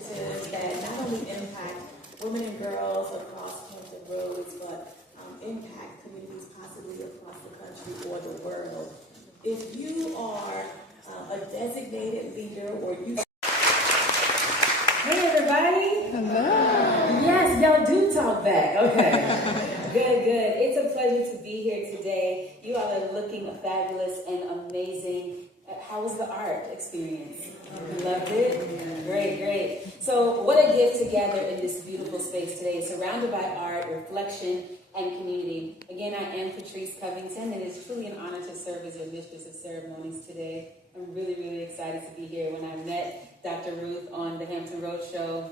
that not only impact women and girls across Hampton Roads, but impact communities possibly across the country or the world. If you are a designated leader or you... Hey everybody! Hello! Yes, y'all do talk back. Okay. Good. It's a pleasure to be here today. You all are looking fabulous and amazing. How was the art experience? Loved it? Great. So what a gift to gather in this beautiful space today, surrounded by art, reflection, and community. Again, I am Patrice Covington, and it's truly an honor to serve as your mistress of ceremonies today. I'm really excited to be here. When I met Dr. Ruth on the Hampton Road Show,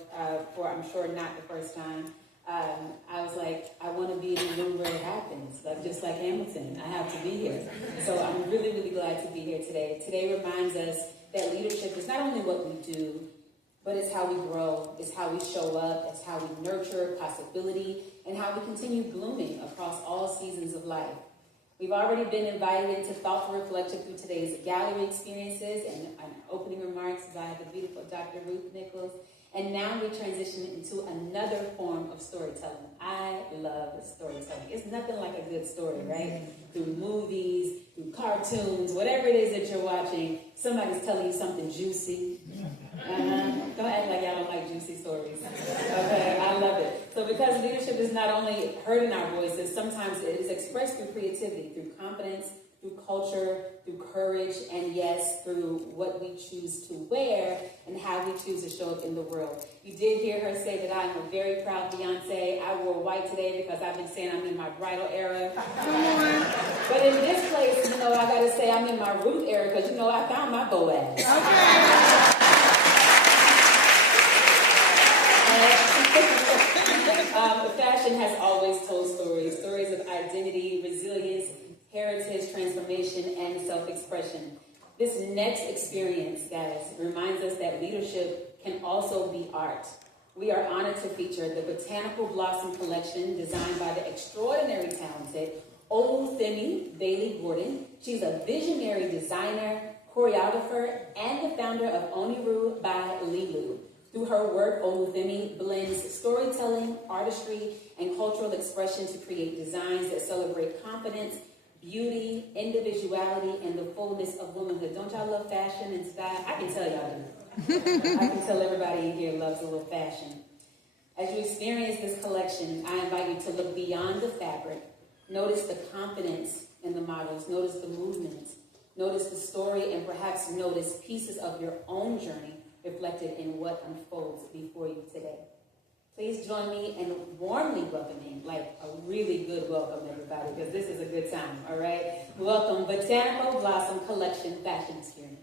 for I'm sure not the first time, I was like, I want to be in the room where it happens, just like Hamilton. I have to be here. So I'm really glad to be here today. Today reminds us that leadership is not only what we do, but it's how we grow, it's how we show up, it's how we nurture possibility, and how we continue blooming across all seasons of life. We've already been invited into thoughtful reflection through today's gallery experiences and opening remarks by the beautiful Dr. Ruth Nichols. And now we transition into another form of storytelling. I love storytelling. It's nothing like a good story, right? Through movies, through cartoons, whatever it is that you're watching, somebody's telling you something juicy. Don't act like y'all don't like juicy stories. Okay, I love it. So because leadership is not only heard in our voices, sometimes it is expressed through creativity, through confidence, through culture, through courage, and yes, through what we choose to wear and how we choose to show up in the world. You did hear her say that I'm a very proud fiance. I wore white today because I've been saying I'm in my bridal era. But in this place, I gotta say I'm in my Ruth era because, I found my Boaz. Okay. Fashion has always told stories of identity, resilience, heritage, transformation, and self-expression. This next experience, guys, reminds us that leadership can also be art. We are honored to feature the Botanical Blossom Collection designed by the extraordinary talented Femi Bailey-Gordon. She's a visionary designer, choreographer, and the founder of Oniru by Lelou. Through her work, Femi blends storytelling, artistry, and cultural expression to create designs that celebrate confidence, beauty, individuality, and the fullness of womanhood. Don't y'all love fashion and style? I can tell y'all do. I can tell everybody in here loves a little fashion. As you experience this collection, I invite you to look beyond the fabric. Notice the confidence in the models. Notice the movement. Notice the story, and perhaps notice pieces of your own journey reflected in what unfolds before you today. Please join me in warmly welcoming, like a really good welcome, everybody, because this is a good time, all right? Welcome, Botanical Blossom Collection Fashion Experience.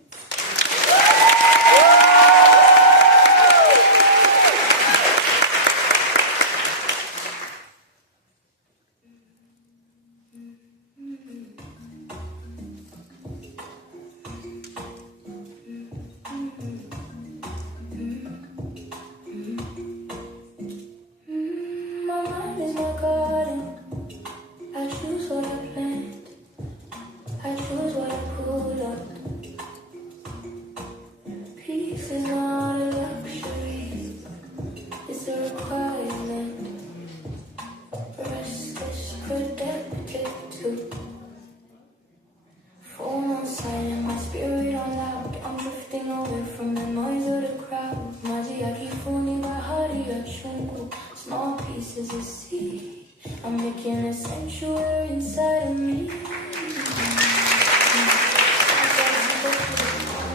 Small pieces of sea, I'm making a sanctuary inside of me. I'm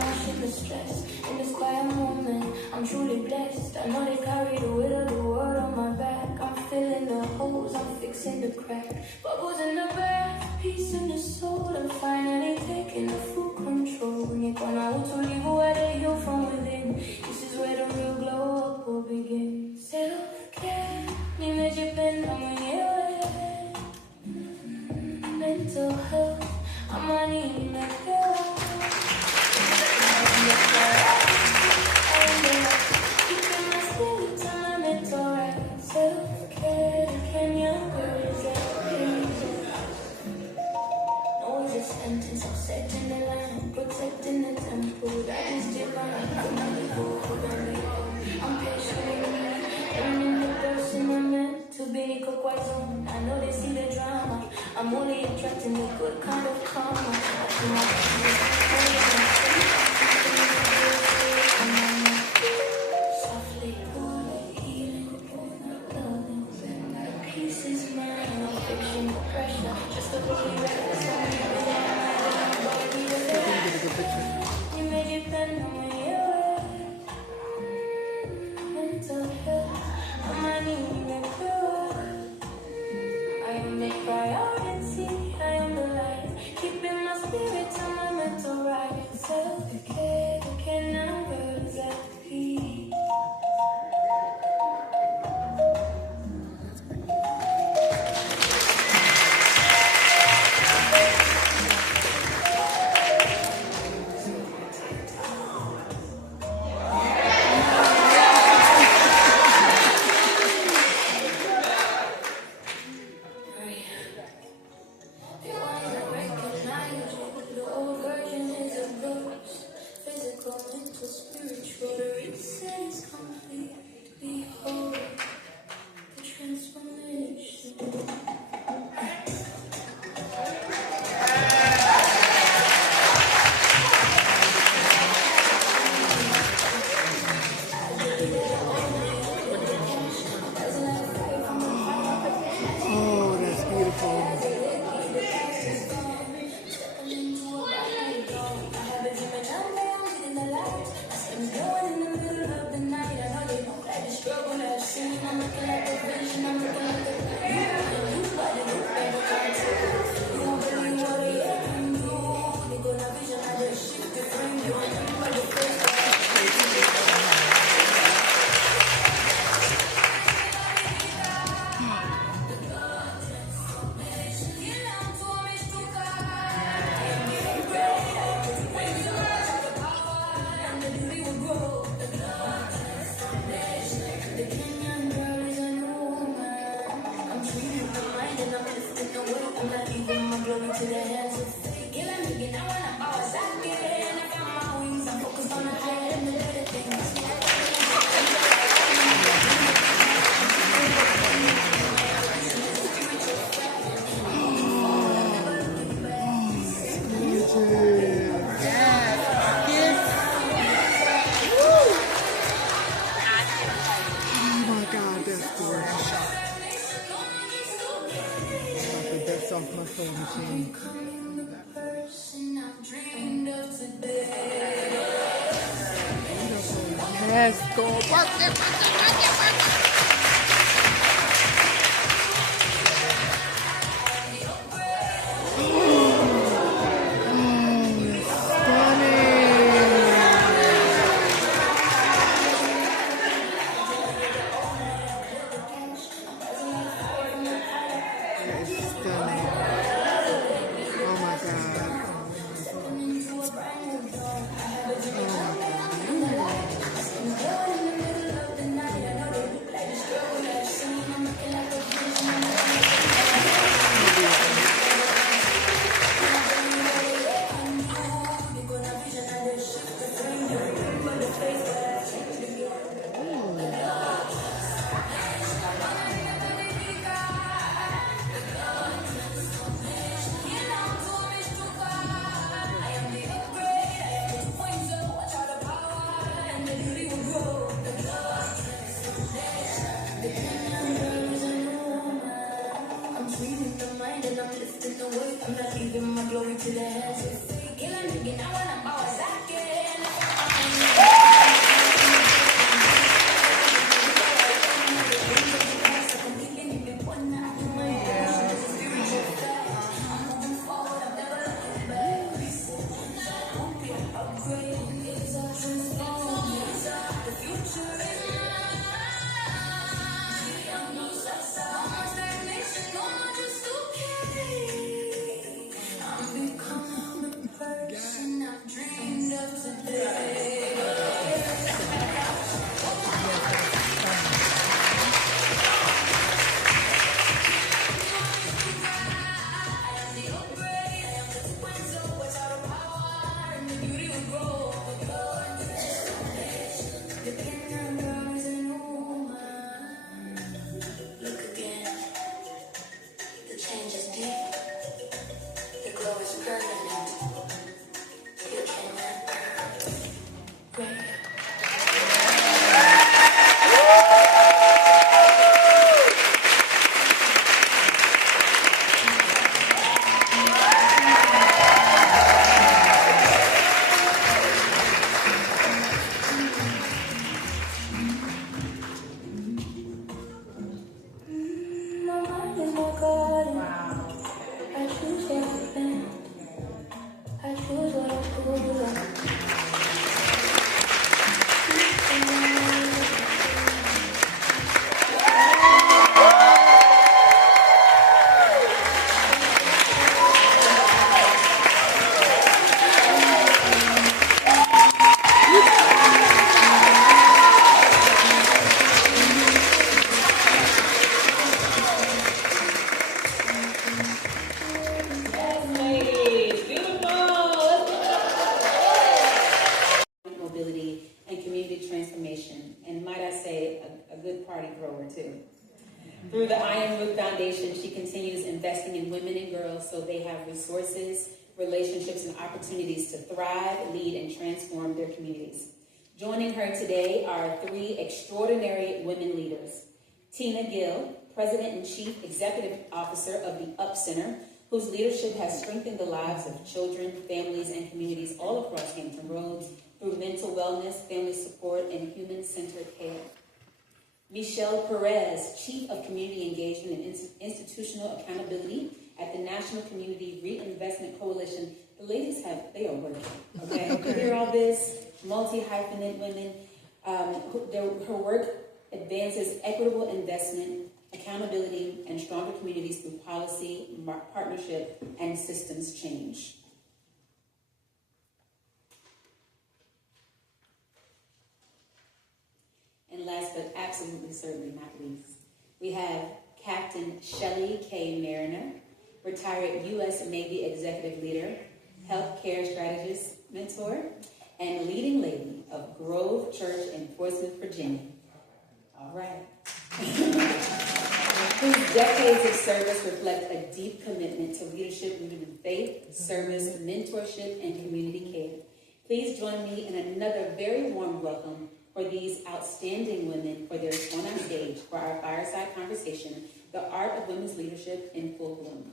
washing the stress in this quiet moment. I'm truly blessed. I know they carry the weight of the world on my back. I'm filling the holes, I'm fixing the crack. Bubbles in the bath, peace in the soul. I'm finally taking the full control. You're gonna leave where they heal from within. This is where the real glow up will begin. Self-care, you made your pen, I'm on your head. Mental health, I'm on you, my girl. Keeping my spirits and my mental right. Self-care, can you no, it's a sentence, I'm setting the line, protecting the temple. That is divine, I'm white zone. I know they see the drama. I'm only attracting the good kind of karma. I feel my softly healing, loving. Peace is mine. No fiction, no pressure. Just a holy reference. You made it bend on me. Mental health. I'm my new I am the priority, I am the light. Keeping my spirits on my mental right. Self-care can never get peace. Yes, go work it, work it, work it, work it. I'm becoming Through the Oniru Foundation, she continues investing in women and girls so they have resources, relationships, and opportunities to thrive, lead, and transform their communities. Joining her today are three extraordinary women leaders. Tina Gill, President and Chief Executive Officer of the Up Center, whose leadership has strengthened the lives of children, families, and communities all across Hampton Roads through mental wellness, family support, and human-centered care. Michelle Perez, Chief of Community Engagement and Institutional Accountability at the National Community Reinvestment Coalition. The ladies they are working, okay? You hear all this, multi-hyphenate women. Her work advances equitable investment, accountability, and stronger communities through policy, partnership, and systems change. And last but absolutely certainly not least, we have Captain Shelley K. Mariner, retired U.S. Navy executive leader, healthcare strategist, mentor, and leading lady of Grove Church in Portsmouth, Virginia. All right. Whose decades of service reflect a deep commitment to leadership rooted in faith, service, mentorship, and community care. Please join me in another very warm welcome for these outstanding women for their on our stage for our fireside conversation, The Art of Women's Leadership in Full Bloom.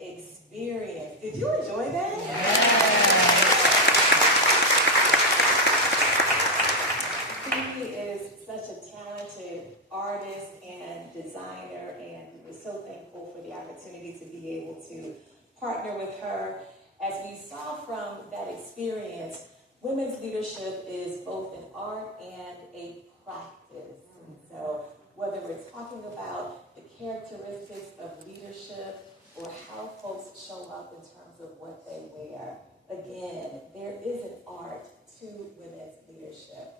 Experience. Did you enjoy that? Femi is such a talented artist and designer, and we're so thankful for the opportunity to be able to partner with her. As we saw from that experience, women's leadership is both an art and a practice. And so whether we're talking about the characteristics of leadership, or how folks show up in terms of what they wear. Again, there is an art to women's leadership.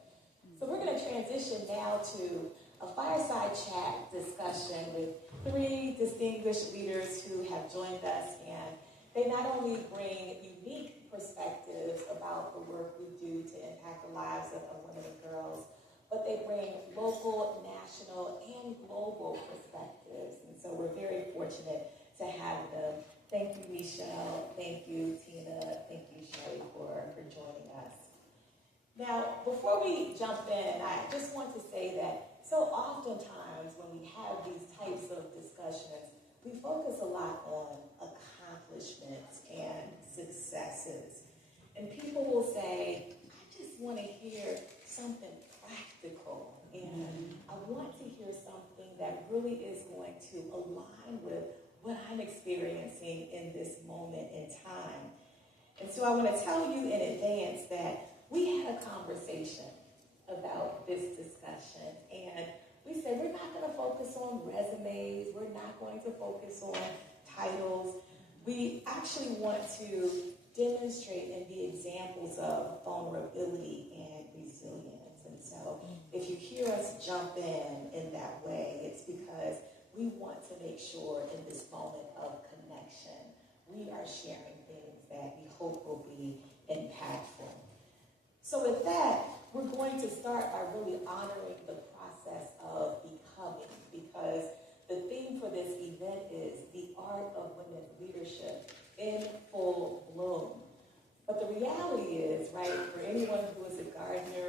So we're going to transition now to a fireside chat discussion with three distinguished leaders who have joined us, and they not only bring unique perspectives about the work we do to impact the lives of women and girls, but they bring local, national, and global perspectives. And so we're very fortunate to have them. Thank you, Michelle. Thank you, Tina. Thank you, Shelley, for joining us. Now, before we jump in, I just want to say that so oftentimes when we have these types of discussions, we focus a lot on accomplishments and successes. And people will say, I just want to hear something practical. And I want to hear something that really is going to align with what I'm experiencing in this moment in time. And so I want to tell you in advance that we had a conversation about this discussion, and we said we're not going to focus on resumes, we're not going to focus on titles. We actually want to demonstrate and be examples of vulnerability and resilience. And so if you hear us jump in that way, it's because we want to make sure in this moment of connection, we are sharing things that we hope will be impactful. So with that, we're going to start by really honoring the process of becoming, because the theme for this event is the art of women's leadership in full bloom. But the reality is, right, for anyone who is a gardener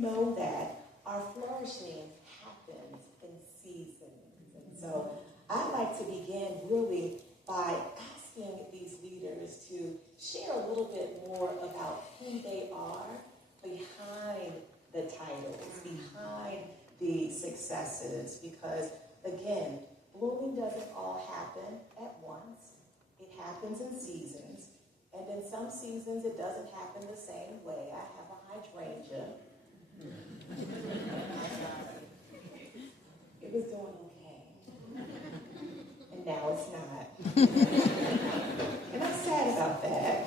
know that our flourishing happens in seasons. And so I'd like to begin really by asking these leaders to share a little bit more about who they are behind the titles, behind the successes, because again, blooming doesn't all happen at once. It happens in seasons, and in some seasons it doesn't happen the same way. I have a hydrangea. It was doing okay, and now it's not. And I'm sad about that.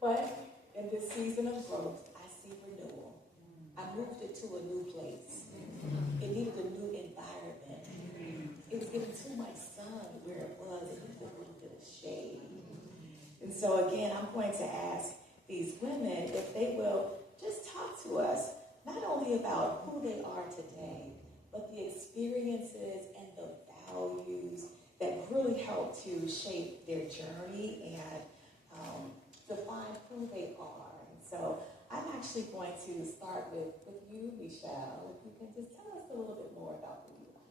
But in this season of growth, I see renewal. I moved it to a new place. It needed a new environment. It was given to my son where it was. It needed a little bit of shade. And so again, I'm going to ask these women if they will just talk to us, not only about who they are today, but the experiences and the values that really help to shape their journey and define who they are. And so I'm actually going to start with you, Michelle. If you can just tell us a little bit more about who you are.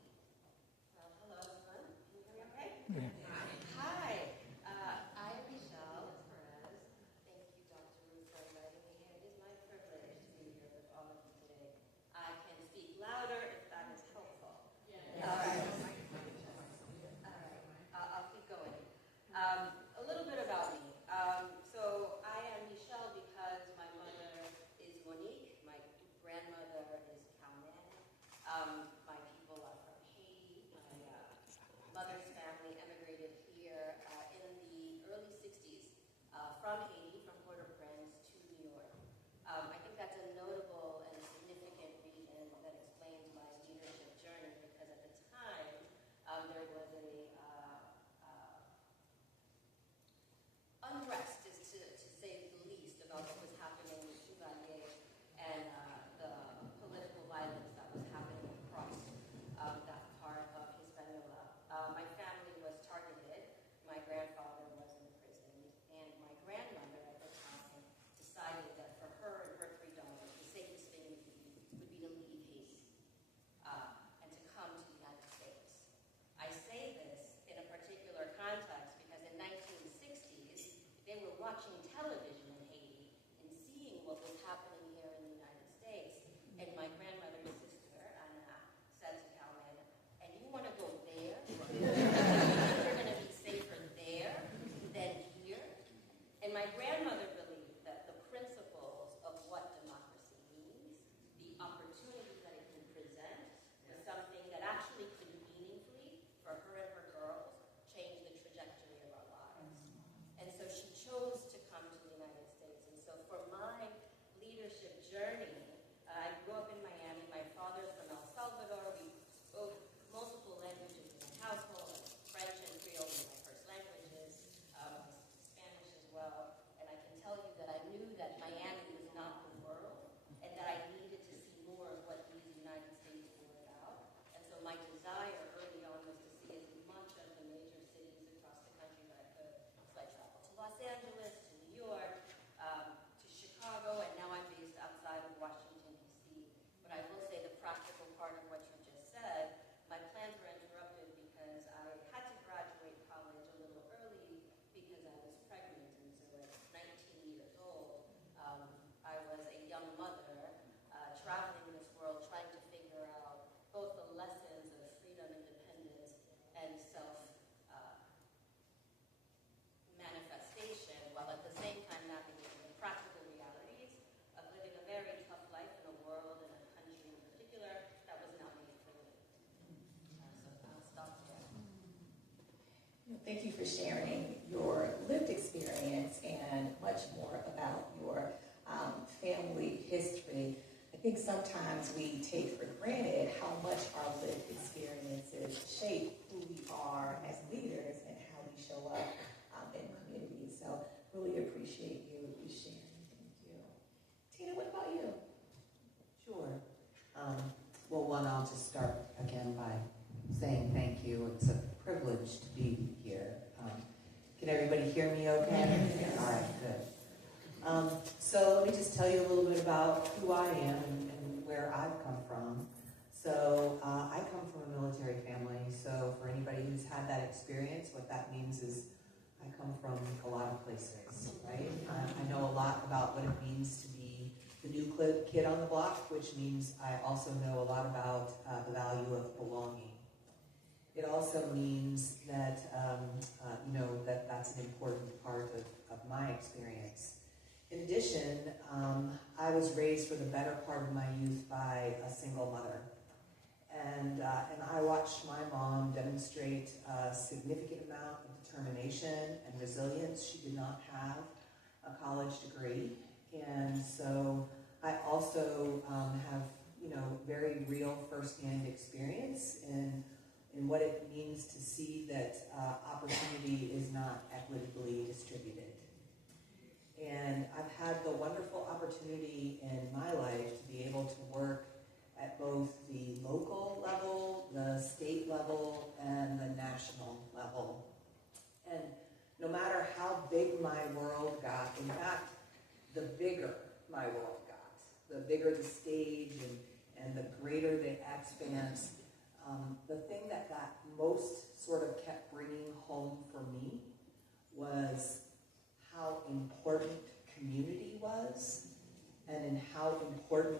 Hello, everyone. Can you hear me okay? Yeah. Hi. I am Michelle Perez. Thank you, Dr. Ruth, for inviting me here. It is my privilege to be here with all of you today. I can speak louder if that is helpful. Yeah. All right. I'll keep going. A little bit about me. So I am Michelle because my mother is Monique. My grandmother is Calman. My people are from Haiti. My mother's family emigrated here in the early 60s from Haiti, from Port-au-Prince to New York. I think that's a notable and significant reason that explains my leadership journey, because at the time there was a unrest, to say the least, about what was happening with Chevalier and the political violence that was happening across that part of Hispaniola. My family was targeted. My grandfather was imprisoned, and my grandmother at the time decided that for her and her three daughters, the safest thing would be to leave Haiti and to come to the United States. I say this in a particular context because in 1960s, they were watching television in Haiti and seeing what was happening here in the United States. And my grandmother's sister, Anna, said to Calman, "And you want to go there? You're going to be safer there than here?" And my grandmother believed that the principles of what democracy means, the opportunities that it can present, was something that actually could meaningfully, for her and her girls, change the trajectory of our lives. And so she chose to come to the United States. And so for my leadership journey, I grew up in Miami. My father's from El Salvador. We spoke multiple languages in the household. French and Creole were my first languages. Spanish as well. And I can tell you that I knew that Miami was not the world, and that I needed to see more of what these United States were about. And so my desire early on was to see as much of the major cities across the country that I could. So I traveled to Los Angeles, to New York, to Chicago, and now I'm based outside of Washington, D.C. But I will say the practical part of what you just said, my plans were interrupted because I had to graduate college a little early because I was pregnant. And so at 19 years old, I was a young mother traveling this world, trying to figure out both the lessons of freedom, independence, and self-manifestation, while at the same time navigating the practical realities of living a very tough life in a world and a country in particular that was not made for me. So I'll stop there. Thank you for sharing your lived experience and much more about your family history. I think sometimes we take for granted how much our lived experiences shape who we are as leaders and how we show up in communities. So really appreciate you sharing. Thank you. Tina, what about you? Sure. Well, one, I'll just start again by saying thank you. It's a privilege to be here. Can everybody hear me okay? All right, good. So let me just tell you a little bit about who I am and where I've come from. So I come from a military family, so for anybody who's had that experience, what that means is I come from a lot of places, right? I know a lot about what it means to be the new kid on the block, which means I also know a lot about the value of belonging. It also means that, that's an important part of my experience. In addition, I was raised for the better part of my youth by a single mother. And I watched my mom demonstrate a significant amount of determination and resilience. She did not have a college degree. And so I also have, very real firsthand experience in what it means to see that opportunity is not equitably distributed. And I've had the wonderful opportunity in my life to be able to work at both the local level, the state level, and the national level. And no matter how big my world got, in fact, the bigger my world got, the bigger the stage and the greater the expanse, the thing that most sort of kept bringing home for me was how important community was and in how important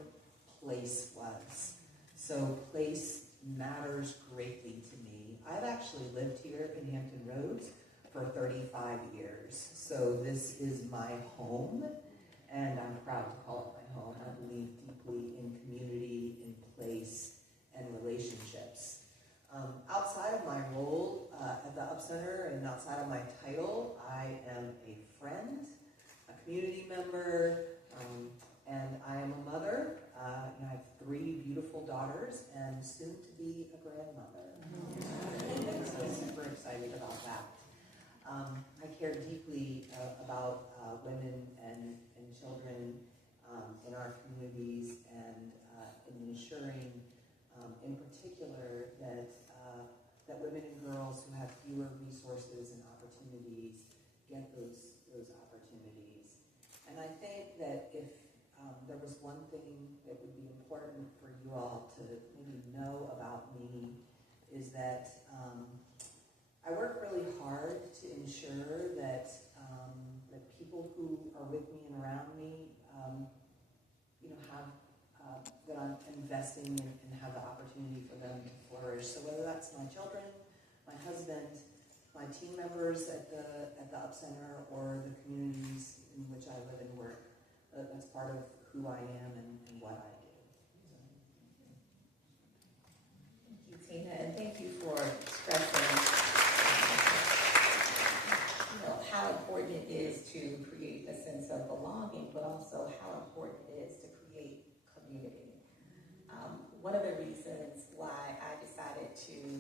place was. So place matters greatly to me. I've actually lived here in Hampton Roads for 35 years. So this is my home, and I'm proud to call it my home. I believe deeply in community, in place, and relationships. Outside of my role at the Up Center and outside of my title, I am a friend, a community member, and I am a mother. And I have 3 beautiful daughters and soon to be a grandmother. So super excited about that. I care deeply about women and children in our communities and in ensuring, in particular, that women and girls who have fewer resources and opportunities get those opportunities. And I think that if there was one thing that would be important for you all to maybe know about me, is that I work really hard to ensure that that people who are with me and around me, have that I'm investing in and have the opportunity for them to flourish. So whether that's my children, my husband, my team members at the Up Center, or the communities in which I live and work, that's part of who I am and what I do. Thank you, Tina, and thank you for expressing how important it is to create a sense of belonging, but also how important it is to create community. One of the reasons why I decided to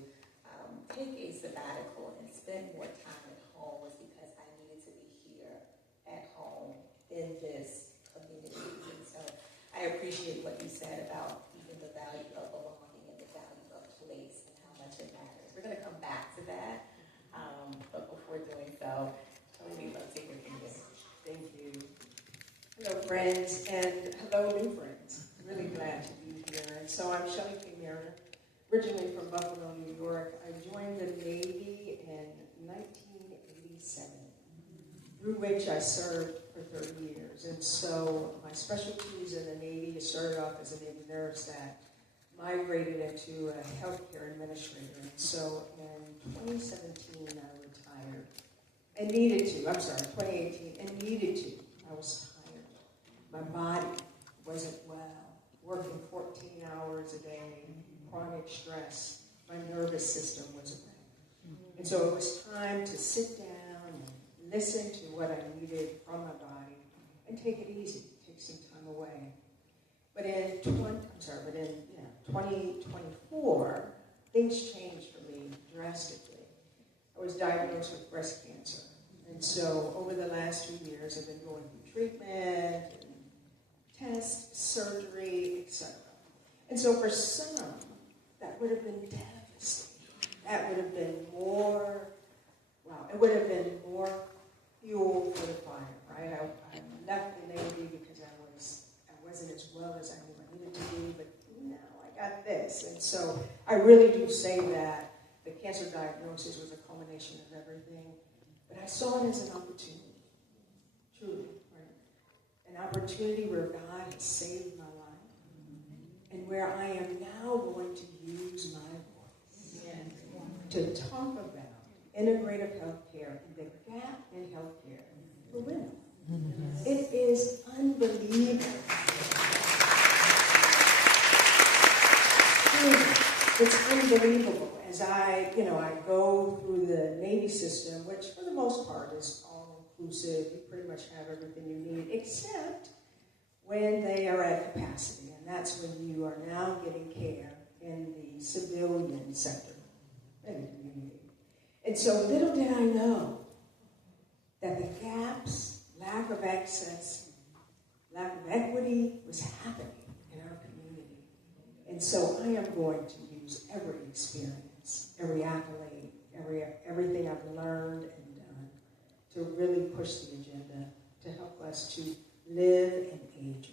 take a sabbatical and spend more time at home was because I needed to be here at home in this community. And so I appreciate what you said about even the value of belonging and the value of place and how much it matters. We're going to come back to that, but before doing so, Tony, let's take your fingers. Thank you. Hello, friends, and hello, new friends. Really glad to be here. And so I'm Shelley K. Mariner, originally from Buffalo, New York. I joined the Navy in 1987, through which I served for 30 years. And so my specialties in the Navy, I started off as a Navy nurse that migrated into a healthcare administrator. And so in 2017, I retired. And needed to, 2018, and needed to. I was tired. My body wasn't well. Working 14 hours a day, chronic stress. My nervous system was a wreck. And so it was time to sit down and listen to what I needed from my body and take it easy, take some time away. But in 2024, things changed for me drastically. I was diagnosed with breast cancer. And so over the last 2 years, I've been going through treatment, and tests, surgery, etc. And so for some, that would have been devastating. That would have been it would have been more fuel for the fire, right? I left the Navy because I wasn't as well as I knew I needed to be, but now I got this. And so I really do say that the cancer diagnosis was a culmination of everything, but I saw it as an opportunity, truly, right? An opportunity where God has saved my life, and where I am now going to use my voice to talk about integrative healthcare and the gap in healthcare for women. It is unbelievable. It's unbelievable as I go through the Navy system, which for the most part is all inclusive. You pretty much have everything you need, except when they are at capacity, and that's when you are now getting care in the civilian sector in the community. And so little did I know that the gaps, lack of access, lack of equity was happening in our community. And so I am going to use every experience, every accolade, everything I've learned and done to really push the agenda to help us to live and age